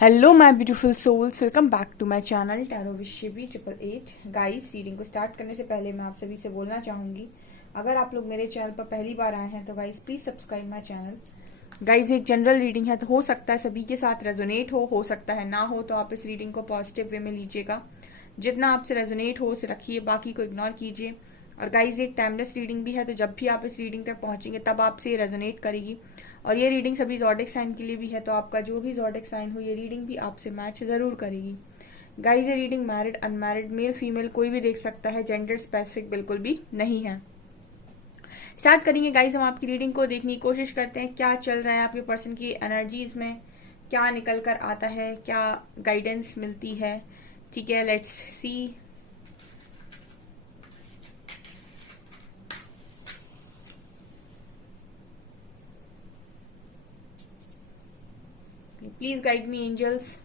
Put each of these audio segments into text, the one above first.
Hello my beautiful souls, welcome back to my channel tarot with Shivi 888। Guys, reading को start करने से पहले मैं आप सभी से बोलना चाहूंगी, अगर आप लोग मेरे चैनल पर पहली बार आए हैं तो guys please subscribe my channel. Guys, एक जनरल रीडिंग है तो हो सकता है सभी के साथ रेजोनेट हो सकता है ना हो, तो आप इस रीडिंग को पॉजिटिव वे में लीजिएगा। जितना आपसे रेजोनेट हो उसे रखिए, बाकी को इग्नोर कीजिए। और गाइज, एक टाइमलेस रीडिंग भी है, तो जब भी आप इस रीडिंग तक पहुंचेंगे तब आपसे रेजोनेट करेगी। और ये रीडिंग सभी ज़ोडिक साइन के लिए भी है, तो आपका जो भी ज़ोडिक साइन हो ये रीडिंग भी आपसे मैच जरूर करेगी। गाइज, ये reading married unmarried male female कोई भी देख सकता है, जेंडर स्पेसिफिक बिल्कुल भी नहीं है। स्टार्ट करेंगे गाइज, हम आपकी रीडिंग को देखने की कोशिश करते हैं क्या चल रहा है आपके पर्सन की एनर्जीज में, क्या निकल कर आता है, क्या गाइडेंस मिलती है। ठीक है, let's see. Please guide me, angels.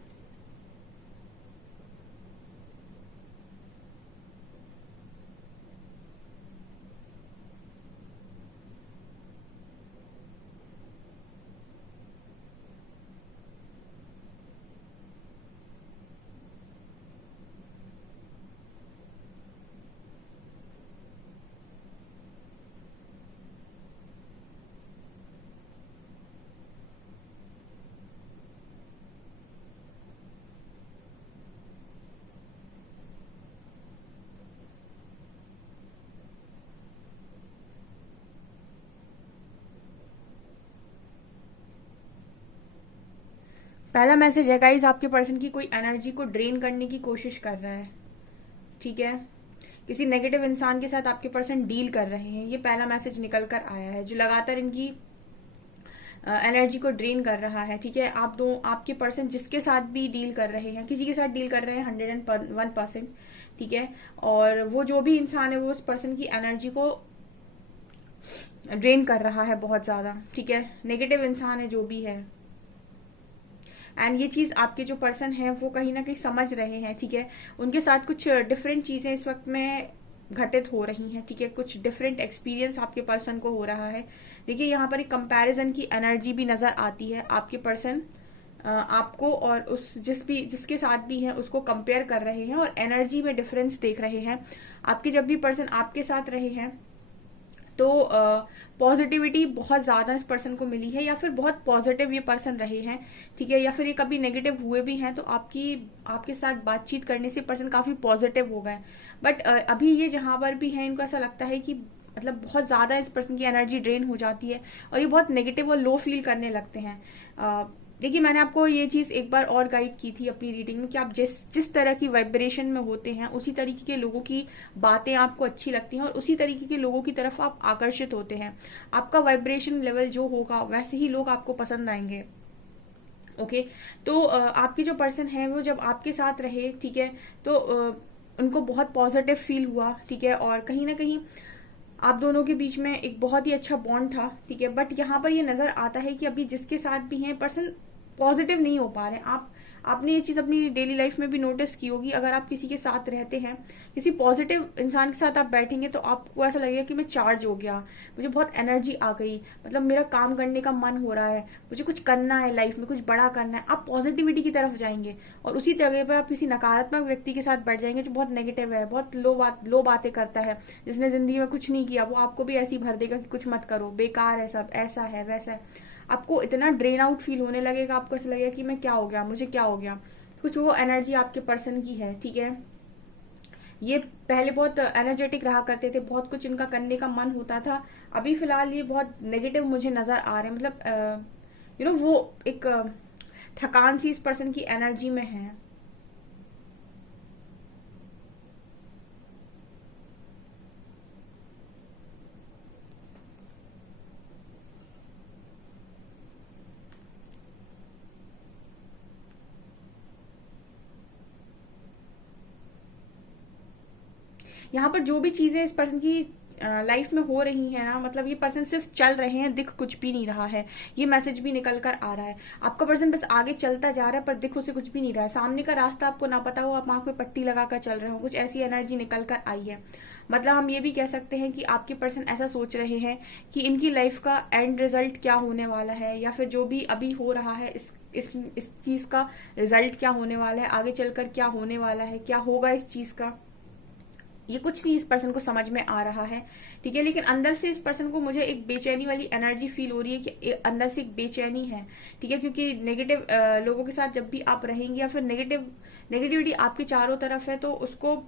पहला मैसेज है गाइस, आपके पर्सन की कोई एनर्जी को ड्रेन करने की कोशिश कर रहा है। ठीक है, किसी नेगेटिव इंसान के साथ आपके पर्सन डील कर रहे हैं, ये पहला मैसेज निकल कर आया है, जो लगातार इनकी एनर्जी को ड्रेन कर रहा है। ठीक है, आपके पर्सन जिसके साथ भी डील कर रहे हैं, किसी के साथ डील कर रहे हैं 101%। ठीक है, और वो जो भी इंसान है वो उस पर्सन की एनर्जी को ड्रेन कर रहा है बहुत ज्यादा। ठीक है, नेगेटिव इंसान है जो भी है, एंड ये चीज आपके जो पर्सन है वो कहीं ना कहीं समझ रहे हैं। ठीक है, उनके साथ कुछ डिफरेंट चीजें इस वक्त में घटित हो रही हैं। ठीक है, कुछ डिफरेंट एक्सपीरियंस आपके पर्सन को हो रहा है। देखिए, यहाँ पर एक कंपैरिजन की एनर्जी भी नजर आती है। आपके पर्सन आपको और जिसके साथ भी है उसको कंपेयर कर रहे हैं और एनर्जी में डिफरेंस देख रहे हैं। आपके जब भी पर्सन आपके साथ रहे हैं तो पॉजिटिविटी बहुत ज्यादा इस पर्सन को मिली है, या फिर बहुत पॉजिटिव ये पर्सन रहे हैं। ठीक है, या फिर ये कभी नेगेटिव हुए भी हैं तो आपके साथ बातचीत करने से पर्सन काफी पॉजिटिव हो गए। बट अभी ये जहां पर भी है, इनको ऐसा लगता है कि मतलब बहुत ज्यादा इस पर्सन की एनर्जी ड्रेन हो जाती है और ये बहुत नेगेटिव और लो फील करने लगते हैं। देखिए, मैंने आपको ये चीज एक बार और गाइड की थी अपनी रीडिंग में कि आप जिस तरह की वाइब्रेशन में होते हैं उसी तरीके के लोगों की बातें आपको अच्छी लगती हैं और उसी तरीके के लोगों की तरफ आप आकर्षित होते हैं। आपका वाइब्रेशन लेवल जो होगा वैसे ही लोग आपको पसंद आएंगे। ओके, तो आपके जो पर्सन है वो जब आपके साथ रहे, ठीक है, तो उनको बहुत पॉजिटिव फील हुआ। ठीक है, और कहीं ना कहीं आप दोनों के बीच में एक बहुत ही अच्छा बॉन्ड था। ठीक है, बट यहाँ पर ये नजर आता है कि अभी जिसके साथ भी हैं पर्सन पॉजिटिव नहीं हो पा रहे। आपने ये चीज अपनी डेली लाइफ में भी नोटिस की होगी, अगर आप किसी के साथ रहते हैं, किसी पॉजिटिव इंसान के साथ आप बैठेंगे तो आपको ऐसा लगेगा कि मैं चार्ज हो गया, मुझे बहुत एनर्जी आ गई, मतलब मेरा काम करने का मन हो रहा है, मुझे कुछ करना है लाइफ में, कुछ बड़ा करना है। आप पॉजिटिविटी की तरफ जाएंगे और उसी जगह पर आप किसी नकारात्मक व्यक्ति के साथ बैठ जाएंगे जो बहुत नेगेटिव है, बहुत लो बातें करता है, जिसने जिंदगी में कुछ नहीं किया, वो आपको भी ऐसी भर देगा कि कुछ मत करो, बेकार है सब, ऐसा है वैसा है। आपको इतना ड्रेन आउट फील होने लगेगा, आपको ऐसा लगेगा कि मैं क्या हो गया, मुझे क्या हो गया। कुछ वो एनर्जी आपके पर्सन की है। ठीक है, ये पहले बहुत एनर्जेटिक रहा करते थे, बहुत कुछ इनका करने का मन होता था। अभी फिलहाल ये बहुत नेगेटिव मुझे नजर आ रहे हैं, मतलब वो एक थकान सी इस पर्सन की एनर्जी में है। यहाँ पर जो भी चीजें इस पर्सन की लाइफ में हो रही है ना, मतलब ये पर्सन सिर्फ चल रहे हैं, दिख कुछ भी नहीं रहा है। ये मैसेज भी निकल कर आ रहा है, आपका पर्सन बस आगे चलता जा रहा है पर दिख उसे कुछ भी नहीं रहा है। सामने का रास्ता आपको ना पता हो, आप आंख में पट्टी लगाकर चल रहे हो, कुछ ऐसी एनर्जी निकल कर आई है। मतलब हम ये भी कह सकते हैं कि आपके पर्सन ऐसा सोच रहे हैं कि इनकी लाइफ का एंड रिजल्ट क्या होने वाला है, या फिर जो भी अभी हो रहा है इस चीज का रिजल्ट क्या होने वाला है, आगे चलकर क्या होने वाला है, क्या होगा इस चीज का, ये कुछ नहीं इस पर्सन को समझ में आ रहा है, ठीक है। लेकिन अंदर से इस पर्सन को मुझे एक बेचैनी वाली एनर्जी फील हो रही है कि अंदर से एक बेचैनी है, ठीक है। क्योंकि नेगेटिव लोगों के साथ जब भी आप रहेंगे या फिर नेगेटिविटी आपके चारों तरफ है, तो उसको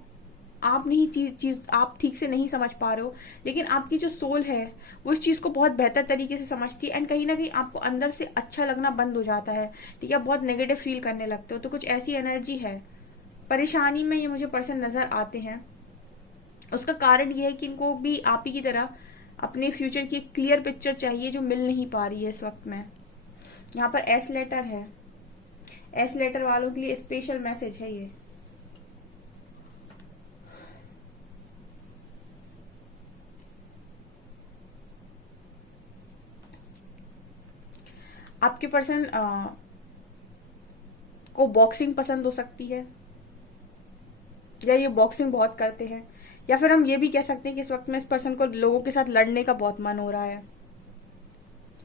आप नहीं चीज आप ठीक से नहीं समझ पा रहे हो, लेकिन आपकी जो सोल है वो इस चीज को बहुत बेहतर तरीके से समझती है। एंड कहीं ना कहीं आपको अंदर से अच्छा लगना बंद हो जाता है, ठीक है। बहुत नेगेटिव फील करने लगते हो, तो कुछ ऐसी एनर्जी है। परेशानी में ये मुझे पर्सन नजर आते हैं। उसका कारण ये है कि इनको भी आप ही की तरह अपने फ्यूचर की एक क्लियर पिक्चर चाहिए, जो मिल नहीं पा रही है इस वक्त में। यहाँ पर एस लेटर है। एस लेटर वालों के लिए स्पेशल मैसेज है ये। आपके पर्सन को बॉक्सिंग पसंद हो सकती है, या ये बॉक्सिंग बहुत करते हैं, या फिर हम ये भी कह सकते हैं कि इस वक्त में इस पर्सन को लोगों के साथ लड़ने का बहुत मन हो रहा है,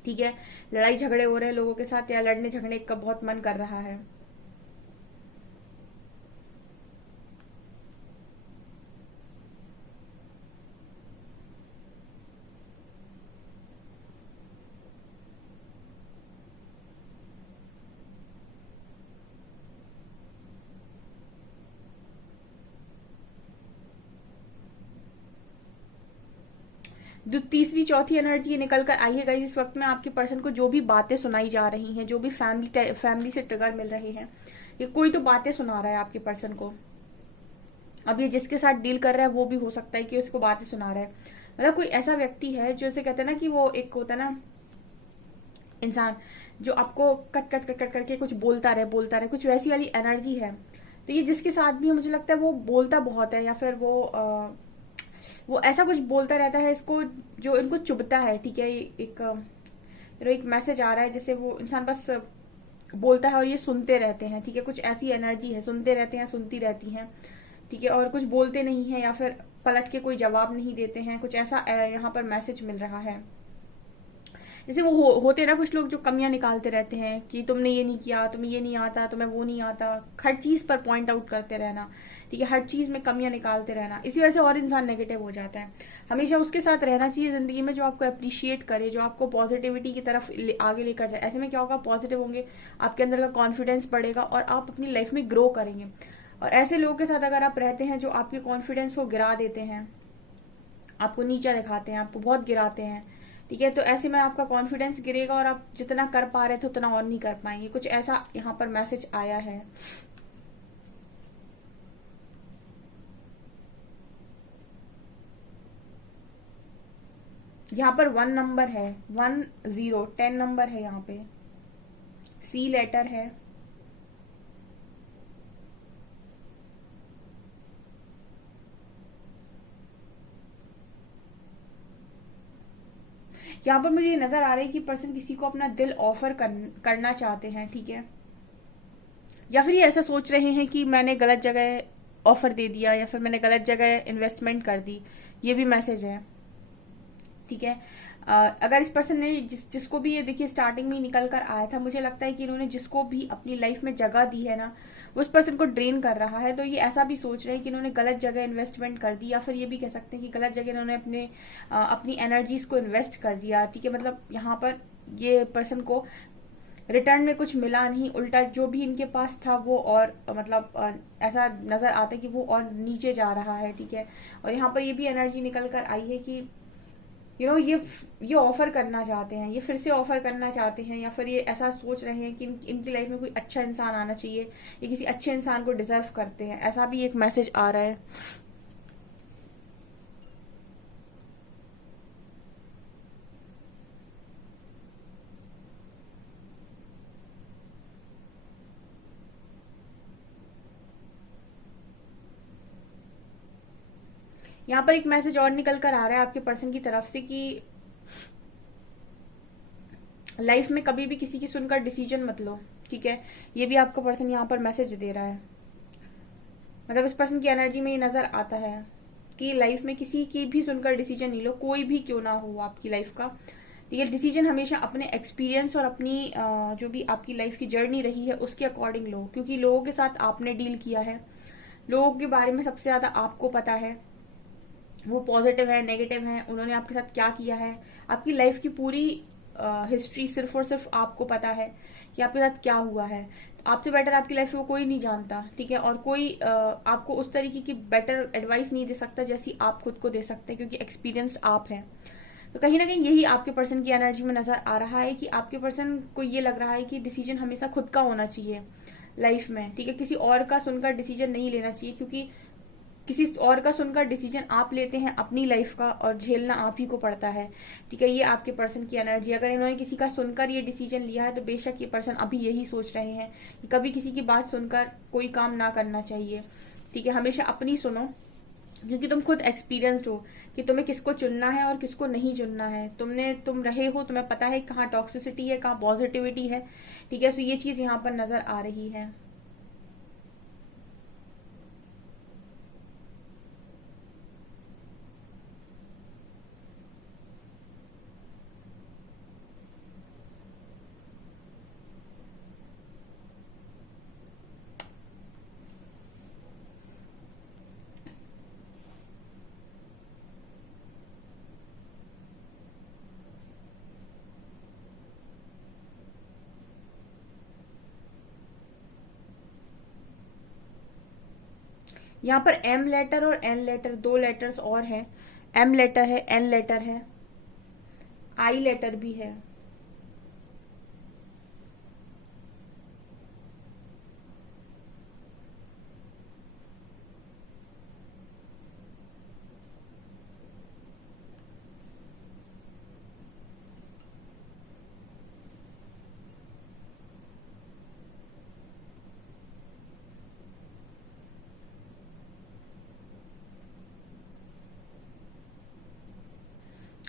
ठीक है। लड़ाई झगड़े हो रहे हैं लोगों के साथ, या लड़ने झगड़ने का बहुत मन कर रहा है। जो तीसरी चौथी एनर्जी निकल कर आई है गाइस, इस वक्त में आपके पर्सन को जो भी बातें सुनाई जा रही हैं, जो भी फैमिली से ट्रिगर मिल रहे हैं, ये कोई तो बातें सुना रहा है आपके पर्सन को। अब ये जिसके साथ डील कर रहा है वो भी हो सकता है कि उसको बातें सुना रहा है। मतलब कोई ऐसा व्यक्ति है जो इसे कहते हैं ना कि वो एक होता है ना इंसान जो आपको कट कट कट कट करके कुछ बोलता रहे, कुछ वैसी वाली एनर्जी है। तो ये जिसके साथ भी है, मुझे लगता है वो बोलता बहुत है, या फिर वो ऐसा कुछ बोलता रहता है इसको जो इनको चुभता है, ठीक है। एक मैसेज आ रहा है जैसे वो इंसान बस बोलता है और ये सुनते रहते हैं, ठीक है। कुछ ऐसी एनर्जी है, सुनते रहते हैं, सुनती रहती हैं, ठीक है। और कुछ बोलते नहीं है, या फिर पलट के कोई जवाब नहीं देते हैं, कुछ ऐसा यहाँ पर मैसेज मिल रहा है। जैसे वो होते ना कुछ लोग जो कमियां निकालते रहते हैं कि तुमने ये नहीं किया, तुम्हें ये नहीं आता, तुम्हें वो नहीं आता, हर चीज पर पॉइंट आउट करते रहना, ठीक है। हर चीज में कमियां निकालते रहना, इसी वजह से और इंसान नेगेटिव हो जाता है। हमेशा उसके साथ रहना चाहिए जिंदगी में जो आपको अप्रिशिएट करे, जो आपको पॉजिटिविटी की तरफ आगे लेकर जाए। ऐसे में क्या होगा, पॉजिटिव होंगे, आपके अंदर का कॉन्फिडेंस बढ़ेगा और आप अपनी लाइफ में ग्रो करेंगे। और ऐसे लोगों के साथ अगर आप रहते हैं जो आपके कॉन्फिडेंस को गिरा देते हैं, आपको नीचा दिखाते हैं, आपको बहुत गिराते हैं, ठीक है, तो ऐसे में आपका कॉन्फिडेंस गिरेगा और आप जितना कर पा रहे थे उतना और नहीं कर पाएंगे। कुछ ऐसा यहाँ पर मैसेज आया है। यहाँ पर 1 नंबर है, 10 नंबर है, यहाँ पे सी लेटर है, यहाँ पर मुझे ये नजर आ रहा है कि पर्सन किसी को अपना दिल ऑफर करना चाहते हैं, ठीक है। या फिर ये ऐसा सोच रहे हैं कि मैंने गलत जगह ऑफर दे दिया, या फिर मैंने गलत जगह इन्वेस्टमेंट कर दी, ये भी मैसेज है, ठीक है। अगर इस पर्सन ने जिसको भी ये देखिए स्टार्टिंग में निकल कर आया था, मुझे लगता है कि इन्होंने जिसको भी अपनी लाइफ में जगह दी है ना, वो उस पर्सन को ड्रेन कर रहा है। तो ये ऐसा भी सोच रहे हैं कि इन्होंने गलत जगह इन्वेस्टमेंट कर दी, या फिर ये भी कह सकते हैं कि गलत जगह इन्होंने अपनी एनर्जीज को इन्वेस्ट कर दिया, ठीक है। मतलब यहाँ पर ये पर्सन को रिटर्न में कुछ मिला नहीं, उल्टा जो भी इनके पास था वो और मतलब ऐसा नजर आता है कि वो और नीचे जा रहा है, ठीक है। और यहाँ पर ये भी एनर्जी निकल कर आई है कि ये ऑफर करना चाहते हैं, ये फिर से ऑफर करना चाहते हैं, या फिर ये ऐसा सोच रहे हैं कि इनकी लाइफ में कोई अच्छा इंसान आना चाहिए, ये किसी अच्छे इंसान को डिजर्व करते हैं, ऐसा भी एक मैसेज आ रहा है। यहाँ पर एक मैसेज और निकल कर आ रहा है आपके पर्सन की तरफ से कि लाइफ में कभी भी किसी की सुनकर डिसीजन मत लो, ठीक है। ये भी आपका पर्सन यहाँ पर मैसेज दे रहा है। मतलब इस पर्सन की एनर्जी में ये नजर आता है कि लाइफ में किसी की भी सुनकर डिसीजन नहीं लो, कोई भी क्यों ना हो आपकी लाइफ का, ठीक है। डिसीजन हमेशा अपने एक्सपीरियंस और अपनी जो भी आपकी लाइफ की जर्नी रही है उसके अकॉर्डिंग लो, क्योंकि लोगों के साथ आपने डील किया है, लोगों के बारे में सबसे ज्यादा आपको पता है, वो पॉजिटिव है नेगेटिव है, उन्होंने आपके साथ क्या किया है, आपकी लाइफ की पूरी हिस्ट्री सिर्फ और सिर्फ आपको पता है कि आपके साथ क्या हुआ है। तो आपसे बेटर आपकी लाइफ में कोई नहीं जानता, ठीक है। और कोई आपको उस तरीके की बेटर एडवाइस नहीं दे सकता जैसी आप खुद को दे सकते हैं, क्योंकि एक्सपीरियंस आप है। तो कहीं ना कहीं यही आपके पर्सन की एनर्जी में नजर आ रहा है कि आपके पर्सन को ये लग रहा है कि डिसीजन हमेशा खुद का होना चाहिए लाइफ में, ठीक है। किसी और का सुनकर डिसीजन नहीं लेना चाहिए, क्योंकि किसी और का सुनकर डिसीजन आप लेते हैं अपनी लाइफ का, और झेलना आप ही को पड़ता है, ठीक है। ये आपके पर्सन की एनर्जी। अगर इन्होंने किसी का सुनकर ये डिसीजन लिया है तो बेशक ये पर्सन अभी यही सोच रहे हैं कि कभी किसी की बात सुनकर कोई काम ना करना चाहिए, ठीक है। हमेशा अपनी सुनो, क्योंकि तुम खुद एक्सपीरियंस्ड हो कि तुम्हें किसको चुनना है और किसको नहीं चुनना है। तुम रहे हो, तुम्हें पता है कहाँ टॉक्सिसिटी है, कहाँ पॉजिटिविटी है, ठीक है। सो ये चीज यहाँ पर नजर आ रही है। यहाँ पर एम लेटर और एन लेटर, दो लेटर्स और हैं। एम लेटर है, एन लेटर है, आई लेटर भी है।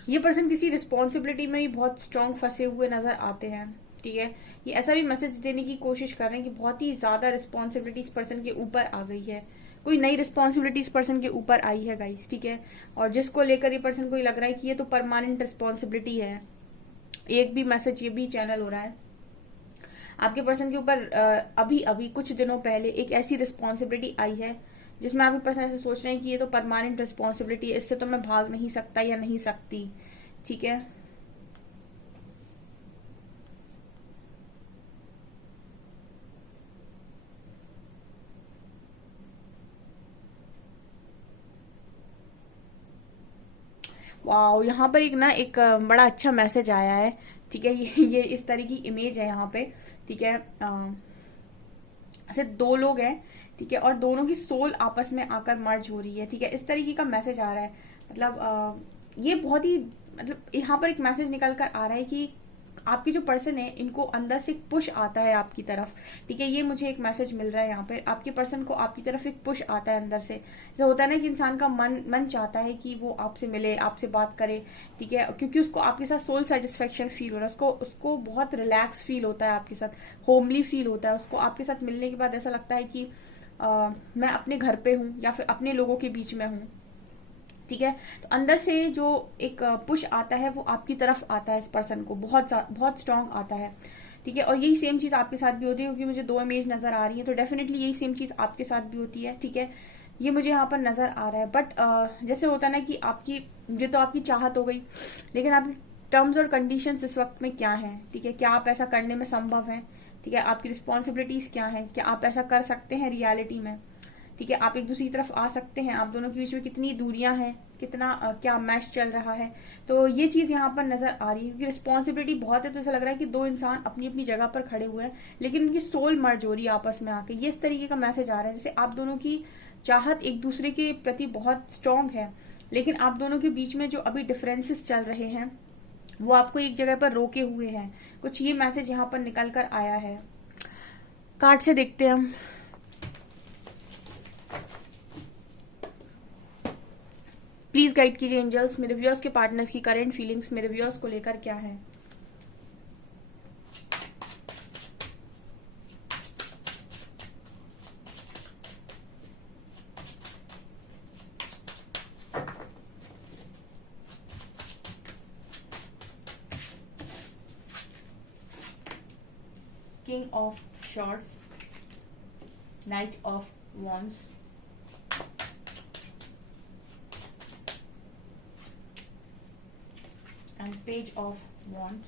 ये पर्सन किसी रिस्पॉन्सिबिलिटी में भी बहुत स्ट्रांग फंसे हुए नजर आते हैं, ठीक है। ये ऐसा भी मैसेज देने की कोशिश कर रहे हैं कि बहुत ही ज्यादा रिस्पॉन्सिबिलिटी इस पर्सन के ऊपर आ गई है, कोई नई रिस्पॉन्सिबिलिटी इस पर्सन के ऊपर आई है गाइस, ठीक है। और जिसको लेकर ये पर्सन को लग रहा है कि ये तो परमानेंट रिस्पॉन्सिबिलिटी है। एक भी मैसेज ये भी चैनल हो रहा है आपके पर्सन के ऊपर। अभी अभी कुछ दिनों पहले एक ऐसी रिस्पॉन्सिबिलिटी आई है जिसमें आपके पर्सन ऐसे सोच रहे हैं कि ये तो परमानेंट रिस्पॉन्सिबिलिटी है, इससे तो मैं भाग नहीं सकता या नहीं सकती, ठीक है। वाओ, यहाँ पर एक बड़ा अच्छा मैसेज आया है, ठीक है। ये इस तरह की इमेज है यहाँ पे, ठीक है। ऐसे दो लोग हैं, ठीक है, और दोनों की सोल आपस में आकर मर्ज हो रही है, ठीक है। इस तरीके का मैसेज आ रहा है। मतलब ये बहुत ही, मतलब यहाँ पर एक मैसेज निकल कर आ रहा है कि आपके जो पर्सन है इनको अंदर से एक पुश आता है आपकी तरफ, ठीक है। ये मुझे एक मैसेज मिल रहा है यहाँ पे, आपके पर्सन को आपकी तरफ एक पुश आता है अंदर से। जैसे होता है ना कि इंसान का मन चाहता है कि वो आपसे मिले, आपसे बात करे, ठीक है, क्योंकि उसको आपके साथ सोल सेटिस्फेक्शन फील हो रहा है, उसको बहुत रिलैक्स फील होता है आपके साथ, होमली फील होता है उसको। आपके साथ मिलने के बाद ऐसा लगता है कि मैं अपने घर पे हूँ या फिर अपने लोगों के बीच में हूँ, ठीक है। तो अंदर से जो एक पुश आता है वो आपकी तरफ आता है, इस पर्सन को बहुत बहुत स्ट्रांग आता है, ठीक है। और यही सेम चीज आपके साथ भी होती है, क्योंकि मुझे दो इमेज नजर आ रही है, तो डेफिनेटली यही सेम चीज आपके साथ भी होती है, ठीक है। ये मुझे यहाँ पर नजर आ रहा है। बट जैसे होता है ना कि ये तो आपकी चाहत हो गई, लेकिन आपकी टर्म्स और कंडीशंस इस वक्त में क्या है, ठीक है। क्या आप ऐसा करने में संभव है, ठीक है। आपकी रिस्पॉन्सिबिलिटीज क्या है, क्या आप ऐसा कर सकते हैं रियलिटी में, ठीक है। आप एक दूसरी तरफ आ सकते हैं, आप दोनों के बीच में कितनी दूरियां हैं, कितना क्या मैच चल रहा है। तो ये चीज यहाँ पर नजर आ रही है, क्योंकि रिस्पॉन्सिबिलिटी बहुत है, तो ऐसा लग रहा है कि दो इंसान अपनी अपनी जगह पर खड़े हुए हैं, लेकिन उनकी सोल मर्ज हो रही है आपस में आके। ये इस तरीके का मैसेज आ रहा है जैसे आप दोनों की चाहत एक दूसरे के प्रति बहुत स्ट्रांग है, लेकिन आप दोनों के बीच में जो अभी डिफरेंसेस चल रहे हैं वो आपको एक जगह पर रोके हुए हैं। कुछ ये मैसेज यहाँ पर निकल कर आया है। कार्ड से देखते हैं हम। प्लीज गाइड कीजिए एंजल्स, मेरे व्यूअर्स के पार्टनर्स की करंट फीलिंग्स मेरे व्यूअर्स को लेकर क्या है। King of shorts, night of wands, and page of wands,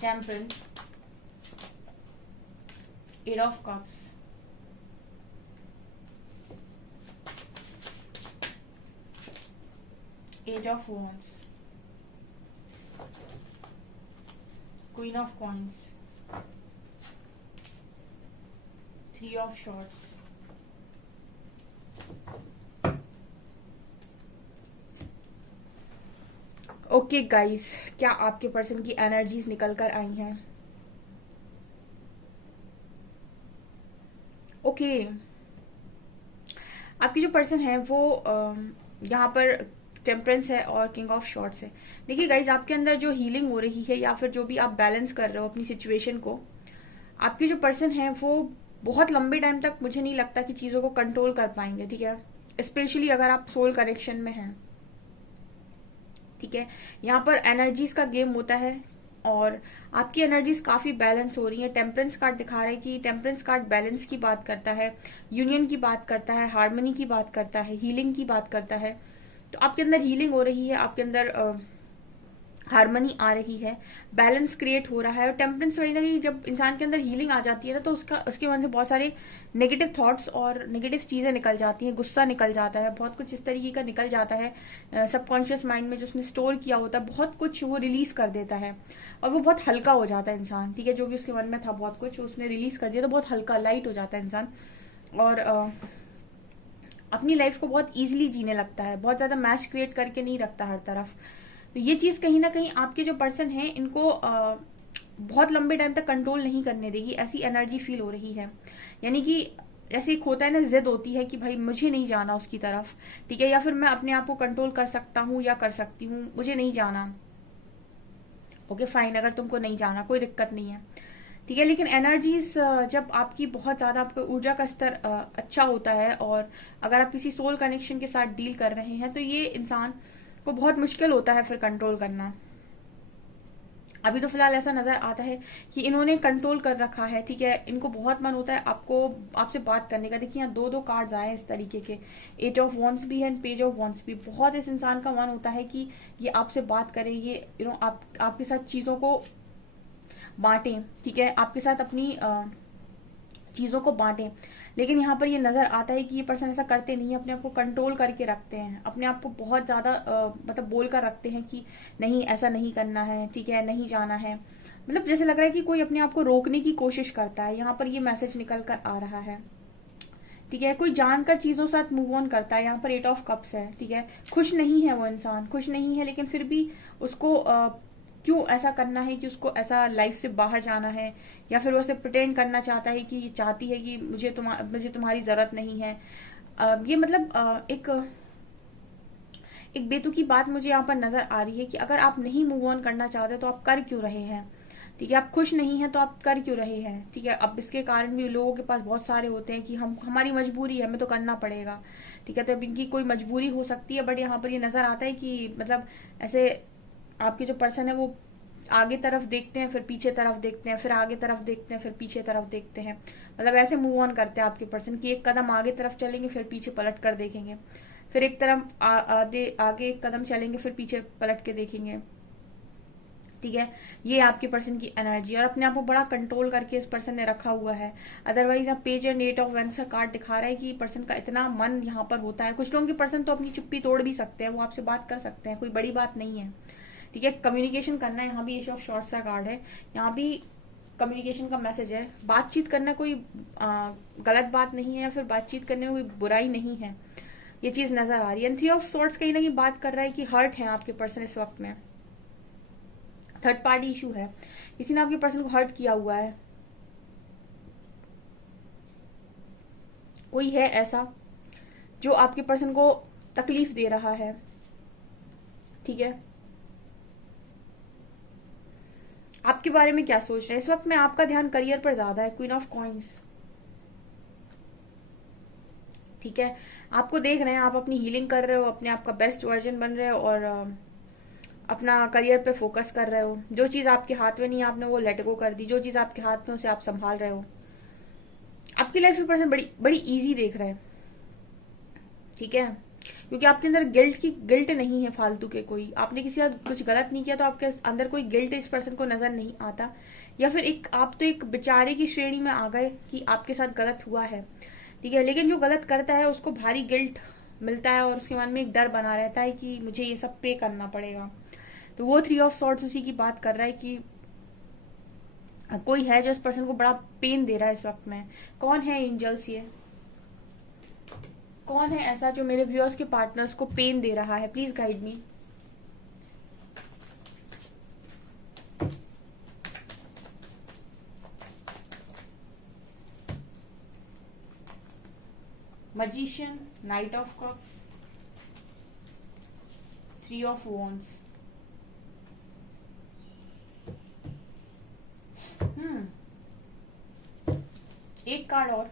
temperance, eight of cups, age of wands, queen of coins, three of swords, okay guys, क्या आपके पर्सन की एनर्जीज निकल कर आई हैं? ओके, आपकी जो पर्सन है वो यहाँ पर टेम्परेंस है और किंग ऑफ शॉर्ट्स है। देखिए गाइज, आपके अंदर जो हीलिंग हो रही है या फिर जो भी आप बैलेंस कर रहे हो अपनी सिचुएशन को, आपकी जो पर्सन है वो बहुत लंबे टाइम तक मुझे नहीं लगता कि चीजों को कंट्रोल कर पाएंगे, ठीक है। स्पेशली अगर आप सोल कनेक्शन में हैं, ठीक है। यहाँ पर एनर्जीज का गेम होता है और आपकी एनर्जीज काफी बैलेंस हो रही है। टेम्परेंस कार्ड दिखा रहा है कि टेम्परेंस कार्ड बैलेंस की बात करता है, यूनियन की बात करता है, हार्मनी की बात करता है, हीलिंग की बात करता है। तो आपके अंदर हीलिंग हो रही है, आपके अंदर हार्मनी आ रही है, बैलेंस क्रिएट हो रहा है। और टेम्परेंस कहीं ना कहीं जब इंसान के अंदर हीलिंग आ जाती है ना, तो उसके मन से बहुत सारे नेगेटिव थॉट्स और नेगेटिव चीजें निकल जाती हैं, गुस्सा निकल जाता है, बहुत कुछ इस तरीके का निकल जाता है। सबकॉन्शियस माइंड में जो उसने स्टोर किया होता है बहुत कुछ वो रिलीज कर देता है और वो बहुत हल्का हो जाता है इंसान, ठीक है। जो भी उसके मन में था बहुत कुछ उसने रिलीज कर दिया तो बहुत हल्का लाइट हो जाता है इंसान और अपनी लाइफ को बहुत इजीली जीने लगता है, बहुत ज्यादा मैश क्रिएट करके नहीं रखता हर तरफ। तो ये चीज कहीं ना कहीं आपके जो पर्सन है इनको बहुत लंबे टाइम तक कंट्रोल नहीं करने देगी, ऐसी एनर्जी फील हो रही है। यानी कि जैसे एक होता है ना, जिद होती है कि भाई मुझे नहीं जाना उसकी तरफ, ठीक है, या फिर मैं अपने आप को कंट्रोल कर सकता हूँ या कर सकती हूँ, मुझे नहीं जाना। ओके फाइन, अगर तुमको नहीं जाना कोई दिक्कत नहीं है, ठीक है। लेकिन एनर्जीज जब आपकी बहुत ज्यादा, आपका ऊर्जा का स्तर अच्छा होता है और अगर आप किसी सोल कनेक्शन के साथ डील कर रहे हैं तो ये इंसान को बहुत मुश्किल होता है फिर कंट्रोल करना। अभी तो फिलहाल ऐसा नजर आता है कि इन्होंने कंट्रोल कर रखा है, ठीक है। इनको बहुत मन होता है आपसे बात करने का। देखिए यहाँ दो कार्ड्स आए इस तरीके के, एट ऑफ वॉन्ड्स भी है, पेज ऑफ वॉन्ड्स भी। बहुत इस इंसान का मन होता है कि ये आपसे बात करे, ये आपके साथ चीजों को बांटें, ठीक है, आपके साथ अपनी चीजों को बांटें। लेकिन यहाँ पर ये नजर आता है कि ये पर्सन ऐसा करते नहीं है, अपने आप को कंट्रोल करके रखते हैं, अपने आप को बहुत ज्यादा मतलब बोल कर रखते हैं कि नहीं ऐसा नहीं करना है, ठीक है, नहीं जाना है। मतलब जैसे लग रहा है कि कोई अपने आप को रोकने की कोशिश करता है। यहाँ पर ये मैसेज निकल कर आ रहा है, ठीक है। कोई जानकर चीजों के साथ मूव ऑन करता है। यहाँ पर एट ऑफ कप्स है, ठीक है। खुश नहीं है वो इंसान, खुश नहीं है, लेकिन फिर भी उसको क्यों ऐसा करना है कि उसको ऐसा लाइफ से बाहर जाना है, या फिर वो उसे प्रिटेंड करना चाहता है कि ये चाहती है कि मुझे तुम्हारी जरूरत नहीं है। ये मतलब एक बेतुकी बात मुझे यहाँ पर नजर आ रही है कि अगर आप नहीं मूव ऑन करना चाहते तो आप कर क्यों रहे हैं, ठीक है। आप खुश नहीं है तो आप कर क्यों रहे हैं, ठीक है। अब इसके कारण भी लोगों के पास बहुत सारे होते हैं कि हमारी मजबूरी है, हमें तो करना पड़ेगा, ठीक है। तो अब इनकी कोई मजबूरी हो सकती है, बट यहाँ पर ये नजर आता है कि मतलब ऐसे आपके जो पर्सन है वो आगे तरफ देखते हैं, फिर पीछे तरफ देखते हैं, फिर आगे तरफ देखते हैं, फिर पीछे तरफ देखते हैं। मतलब ऐसे मूव ऑन करते हैं आपके पर्सन की, एक कदम आगे तरफ चलेंगे, फिर पीछे पलट कर देखेंगे, फिर एक तरफ आगे एक कदम चलेंगे, फिर पीछे पलट के देखेंगे, ठीक है। ये आपके पर्सन की एनर्जी, और अपने आप को बड़ा कंट्रोल करके इस पर्सन ने रखा हुआ है। अदरवाइज आप page and eight of wands का कार्ड दिखा रहा है कि पर्सन का इतना मन यहाँ पर होता है। कुछ लोगों के पर्सन तो अपनी चुप्पी तोड़ भी सकते हैं, वो आपसे बात कर सकते हैं, कोई बड़ी बात नहीं है, ठीक है। कम्युनिकेशन करना है, यहाँ भी एज ऑफ शॉर्ट्स का कार्ड है, यहाँ भी कम्युनिकेशन का मैसेज है। बातचीत करना कोई गलत बात नहीं है, या फिर बातचीत करने में कोई बुराई नहीं है, ये चीज नजर आ रही है। थ्री ऑफ सॉर्ट्स कहीं ना कहीं बात कर रहा है कि हर्ट है आपके पर्सन इस वक्त में, थर्ड पार्टी इशू है, किसी ने आपके पर्सन को हर्ट किया हुआ है। कोई है ऐसा जो आपके पर्सन को तकलीफ दे रहा है, ठीक है। आपके बारे में क्या सोच रहे हैं इस वक्त में? आपका ध्यान करियर पर ज्यादा है, क्वीन ऑफ कॉइंस, ठीक है। आपको देख रहे हैं, आप अपनी हीलिंग कर रहे हो, अपने आप का बेस्ट वर्जन बन रहे हो और अपना करियर पे फोकस कर रहे हो। जो चीज आपके हाथ में नहीं आपने वो लेट गो कर दी, जो चीज आपके हाथ में उसे आप संभाल रहे हो। आपकी लाइफ में पर्सन बड़ी बड़ी इजी देख रहा है, ठीक है, क्योंकि आपके अंदर गिल्ट नहीं है फालतू के। कोई आपने किसी साथ कुछ गलत नहीं किया तो आपके अंदर कोई गिल्ट इस पर्सन को नजर नहीं आता, या फिर आप तो एक बेचारे की श्रेणी में आ गए कि आपके साथ गलत हुआ है, ठीक है। लेकिन जो गलत करता है उसको भारी गिल्ट मिलता है और उसके मन में एक डर बना रहता है कि मुझे ये सब पे करना पड़ेगा। तो वो 3 ऑफ सॉर्ड्स उसी की बात कर रहा है कि कोई है जो इस पर्सन को बड़ा पेन दे रहा है इस वक्त में। कौन है एंजल्स? ये कौन है ऐसा जो मेरे व्यूअर्स के पार्टनर्स को पेन दे रहा है? Please guide me. Magician, Knight of Cups, 3 of Wands. एक कार्ड और,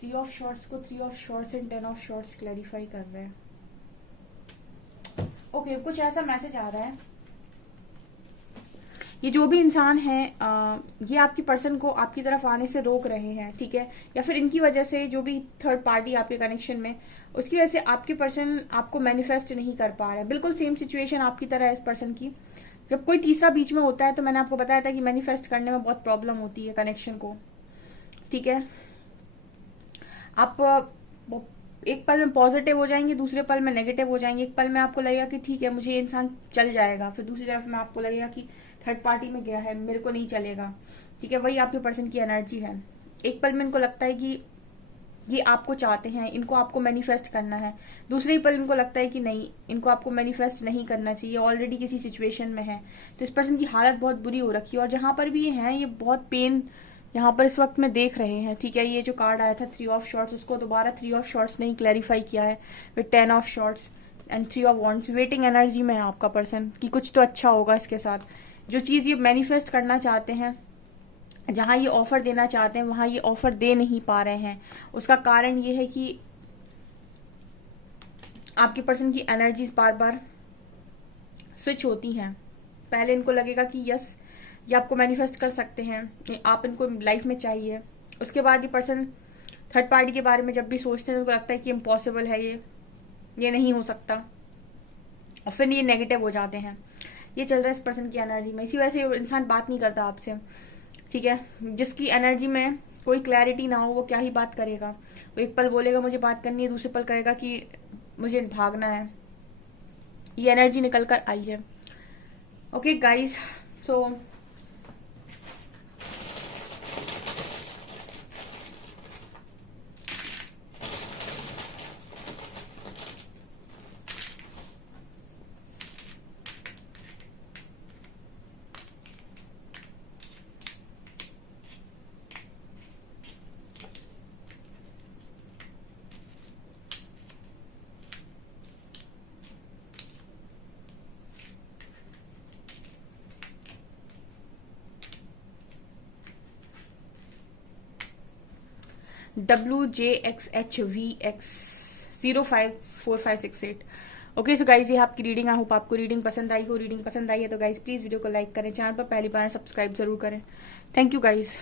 थ्री ऑफ शॉर्ट्स को 3 of shorts and 10 of shorts clarify कर रहे हैं। ओके, कुछ ऐसा मैसेज आ रहा है, ये जो भी इंसान है ये आपकी पर्सन को आपकी तरफ आने से रोक रहे हैं, ठीक है, या फिर इनकी वजह से जो भी थर्ड पार्टी आपके कनेक्शन में, उसकी वजह से आपके पर्सन आपको मैनिफेस्ट नहीं कर पा रहे हैं। बिल्कुल सेम सिचुएशन आपकी तरह है इस पर्सन की। जब कोई तीसरा बीच में होता है तो मैंने आपको बताया था कि मैनिफेस्ट करने में बहुत प्रॉब्लम होती है कनेक्शन को, ठीक है। आप एक पल में पॉजिटिव हो जाएंगे, दूसरे पल में नेगेटिव हो जाएंगे। एक पल में आपको लगेगा कि ठीक है मुझे ये इंसान चल जाएगा, फिर दूसरी तरफ में आपको लगेगा कि थर्ड पार्टी में गया है, मेरे को नहीं चलेगा, ठीक है। वही आपके पर्सन की एनर्जी है। एक पल में इनको लगता है कि ये आपको चाहते हैं, इनको आपको मैनिफेस्ट करना है, दूसरे ही पल इनको लगता है कि नहीं, इनको आपको मैनिफेस्ट नहीं करना चाहिए, ऑलरेडी किसी सिचुएशन में है। तो इस पर्सन की हालत बहुत बुरी हो रखी है और जहां पर भी ये है ये बहुत पेन यहाँ पर इस वक्त में देख रहे हैं, ठीक है। ये जो कार्ड आया था 3 ऑफ शॉर्ट्स, उसको दोबारा 3 ऑफ शॉर्ट्स नहीं क्लैरिफाई किया है with 10 of shorts and 3 of wands. Waiting energy में है आपका पर्सन कि कुछ तो अच्छा होगा इसके साथ। जो चीज ये मैनिफेस्ट करना चाहते हैं, जहां ये ऑफर देना चाहते हैं, वहां ये ऑफर दे नहीं पा रहे हैं। उसका कारण ये है कि आपके पर्सन की एनर्जीज बार बार स्विच होती हैं। पहले इनको लगेगा कि यस ये आपको मैनिफेस्ट कर सकते हैं, आप इनको लाइफ में चाहिए। उसके बाद ये पर्सन थर्ड पार्टी के बारे में जब भी सोचते हैं तो उनको लगता है कि इम्पॉसिबल है, ये नहीं हो सकता, और फिर ये नेगेटिव हो जाते हैं। ये चल रहा है इस पर्सन की एनर्जी में। इसी वजह से इंसान बात नहीं करता आपसे, ठीक है। जिसकी एनर्जी में कोई क्लैरिटी ना हो वो क्या ही बात करेगा। वो एक पल बोलेगा मुझे बात करनी है, दूसरे पल कहेगा कि मुझे भागना है। ये एनर्जी निकल कर आई है। ओके गाइस, सो WJXHVX054568। ओके सो गाइज, ये आपकी रीडिंग। आई होप आपको रीडिंग पसंद आई हो। रीडिंग पसंद आई है तो गाइज प्लीज वीडियो को लाइक करें, चैनल पर पहली बार सब्सक्राइब जरूर करें। Thank you guys.